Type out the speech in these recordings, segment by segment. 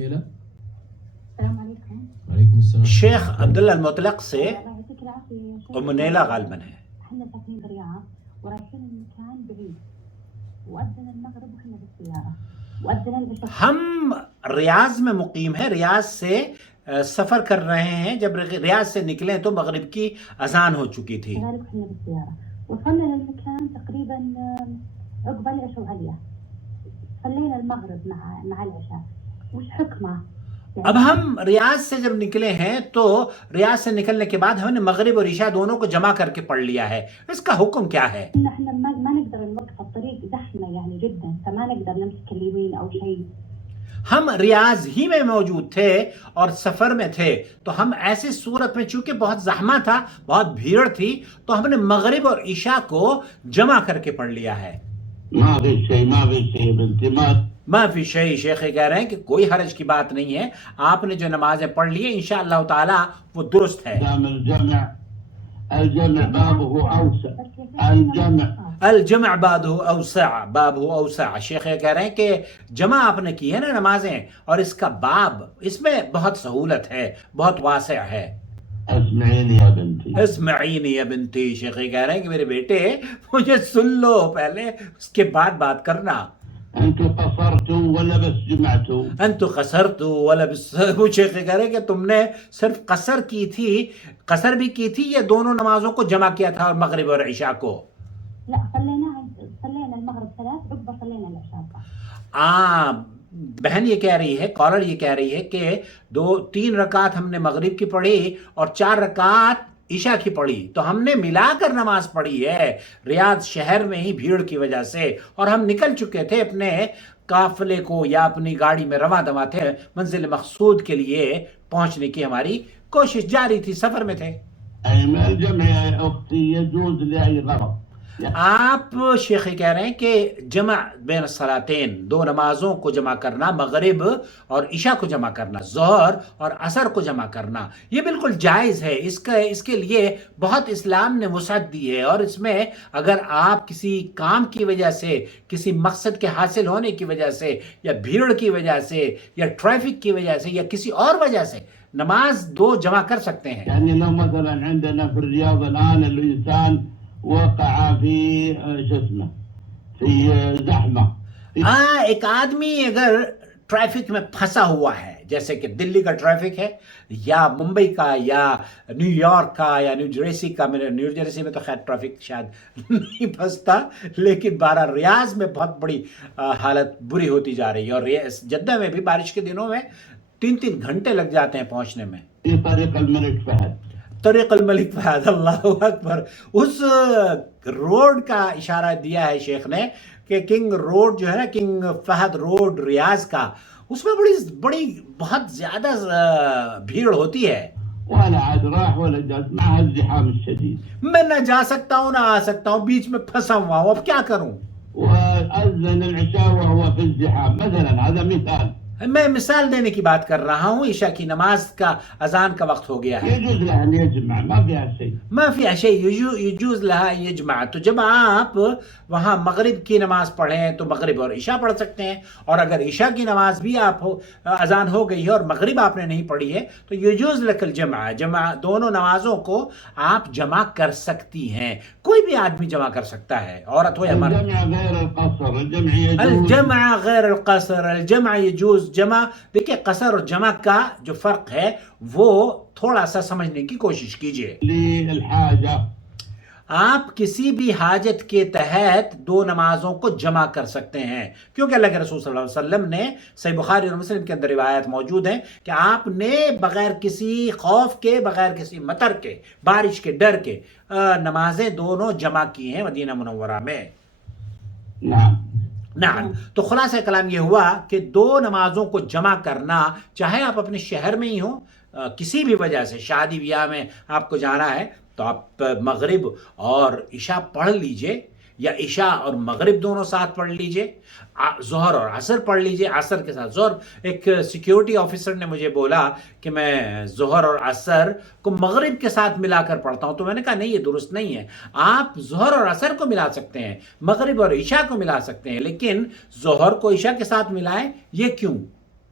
جميلة. السلام عليكم. وعليكم السلام. الشيخ عبداللہ المطلق سے الله يعطيك العافية يا شيخ. ام نیلا غالباً ہے. احنا ساكنين بالرياض ورايحين المكان بعيد وأذن المغرب وإحنا بالسيارة وأذن العشاء. ہم ریاض میں مقیم ہیں، ریاض سے سفر کر رہے ہیں. جب ریاض سے نکلے تو مغرب کی اذان ہو چکی تھی. كذلك إحنا بالسيارة وصلنا للمكان تقريبا عقب العشاء وعليا صلينا المغرب مع العشاء. وش حكمه؟ اب ہم ریاض سے جب نکلے ہیں تو ریاض سے نکلنے کے بعد ہم نے مغرب اور عشاء دونوں کو جمع کر کے پڑھ لیا ہے. اس کا حکم کیا ہے؟ إن إحنا ما نقدر نوقف الطريق زحمة يعني جدا فما نقدر نمسك اليمين أو شيء. ہم ریاض ہی میں موجود تھے اور سفر میں تھے تو ہم ایسی صورت میں چونکہ بہت زحمہ تھا، بہت بھیڑ تھی، تو ہم نے مغرب اور عشاء کو جمع کر کے پڑھ لیا ہے. ما في شيء بالتماس. ما فی شیء، شیخ کہہ رہے ہیں کہ کوئی حرج کی بات نہیں ہے. آپ نے جو نمازیں پڑھ لی ہیں انشاءاللہ تعالی وہ درست ہے. الجمع بابه اوسع. الجمع بابه اوسع. شیخ کہہ رہے ہیں کہ جمع آپ نے کی ہے نا نمازیں، اور اس کا باب اس میں بہت سہولت ہے، بہت واسع ہے. اسمعيني يا بنتي. اسمعینی یا بنتی. شیخ کہہ رہے ہیں کہ میرے بیٹے مجھے سن لو پہلے، اس کے بعد بات کرنا. انتوا قصرتوا ولا بس جمعتوا؟ انتو قصرتو ولا بس. وہ شیخ کہہ رہے ہیں کہ تم نے صرف قصر کی تھی، قصر بھی کی تھی یا دونوں نمازوں کو جمع کیا تھا اور مغرب اور عشاء کو؟ لا صلينا المغرب 3 عقب صلينا العشاء. بہن یہ کہہ رہی ہے، کالر یہ کہہ رہی ہے کہ 2-3 رکعت ہم نے مغرب کی پڑھی اور 4 رکعت عشاء کی پڑھی، تو ہم نے ملا کر نماز پڑھی ہے ریاض شہر میں ہی بھیڑ کی وجہ سے، اور ہم نکل چکے تھے اپنے قافلے کو یا اپنی گاڑی میں رواں دواں تھے، منزل مقصود کے لیے پہنچنے کی ہماری کوشش جاری تھی، سفر میں تھے. الجمع يا اختي يجوز لاي غرض. آپ شیخ کہہ رہے ہیں کہ جمع بین الصلاتین، 2 نمازوں کو جمع کرنا، مغرب اور عشاء کو جمع کرنا، ظہر اور عصر کو جمع کرنا، یہ بالکل جائز ہے. اس کے لیے بہت اسلام نے وسعت دی ہے، اور اس میں اگر آپ کسی کام کی وجہ سے، کسی مقصد کے حاصل ہونے کی وجہ سے، یا بھیڑ کی وجہ سے، یا ٹریفک کی وجہ سے، یا کسی اور وجہ سے نماز 2 جمع کر سکتے ہیں. يعني لو مثلا عندنا في الرياض الان الانسان وقع في شو اسمه في زحمه. ایک آدمی اگر ٹریفک میں پھنسا ہوا ہے، جیسے کہ دلی کا ٹریفک ہے یا ممبئی کا یا نیو یارک کا یا نیو جرسی کا. میرے نیو جرسی میں تو خیر ٹریفک شاید نہیں پھنستا، لیکن بہرحال ریاض میں بہت بڑی حالت بری ہوتی جا رہی ہے، اور جدہ میں بھی بارش کے دنوں میں 3 گھنٹے لگ جاتے ہیں پہنچنے میں. في طريق الملك فهد. طریق الملک فہد، اللہ اکبر. اس روڈ کا اشارہ دیا ہے شیخ نے کہ کنگ روڈ جو ہے نا، کنگ فہد روڈ ریاض کا، اس میں بڑی بہت زیادہ بھیڑ ہوتی ہے. ولا عاد راح ولا جاء مع الزحام الشديد. میں نہ جا سکتا ہوں نہ آ سکتا ہوں، بیچ میں پھنسا ہوا ہوں، اب کیا کروں؟ وأذن العشاء وهو في الزحام مثلا. هذا مثال. میں مثال دینے کی بات کر رہا ہوں. عشاء کی نماز کا اذان کا وقت ہو گیا ہے. يجوز له ان يجمع ما فيها شيء. ما فی شیء یجوز لها ان یجمع. تو جب آپ وہاں مغرب کی نماز پڑھیں تو مغرب اور عشاء پڑھ سکتے ہیں، اور اگر عشاء کی نماز بھی آپ اذان ہو گئی ہے اور مغرب آپ نے نہیں پڑھی ہے تو یجوز لک الجمع، جمع دونوں نمازوں کو آپ جمع کر سکتی ہیں. کوئی بھی آدمی جمع کر سکتا ہے، عورت ہو یا مرد. الجمع غير القصر. الجمع يجوز. الجمع غیر القصر. الجمع یجوز. جمع دیکھیں، قصر اور جمع کا جو فرق ہے وہ تھوڑا سا سمجھنے کی کوشش کیجئے. للحاجة. آپ کسی بھی حاجت کے تحت 2 نمازوں کو جمع کر سکتے ہیں، کیونکہ اللہ کے رسول صلی اللہ علیہ وسلم نے، صحیح بخاری اور مسلم کے اندر روایت موجود ہیں کہ آپ نے بغیر کسی خوف کے، بغیر کسی مطر کے، بارش کے ڈر کے نمازیں دونوں جمع کی ہیں مدینہ منورہ میں. نعم. تو خلاصہ کلام یہ ہوا کہ 2 نمازوں کو جمع کرنا، چاہے آپ اپنے شہر میں ہی ہوں، کسی بھی وجہ سے شادی بیاہ میں آپ کو جانا ہے تو آپ مغرب اور عشاء پڑھ لیجئے، یا عشاء اور مغرب دونوں ساتھ پڑھ لیجئے، ظہر اور عصر پڑھ لیجئے، عصر کے ساتھ ظہر. ایک سیکیورٹی آفیسر نے مجھے بولا کہ میں ظہر اور عصر کو مغرب کے ساتھ ملا کر پڑھتا ہوں، تو میں نے کہا نہیں، یہ درست نہیں ہے. آپ ظہر اور عصر کو ملا سکتے ہیں، مغرب اور عشاء کو ملا سکتے ہیں، لیکن ظہر کو عشاء کے ساتھ ملائیں، یہ کیوں؟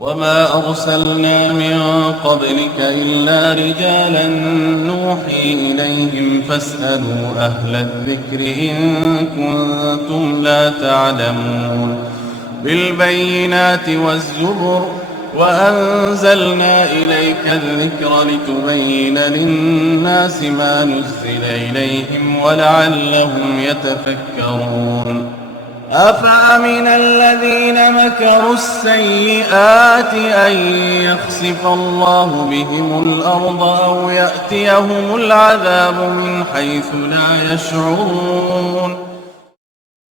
وما أرسلنا من قبلك إلا رجالا نوحي إليهم فاسألوا أهل الذكر إن كنتم لا تعلمون بالبينات والزبر وأنزلنا إليك الذكر لتبين للناس ما نزل إليهم ولعلهم يتفكرون أفأمن الذين مكروا السيئات أن يخسف الله بهم الأرض أو يأتيهم العذاب من حيث لا يشعرون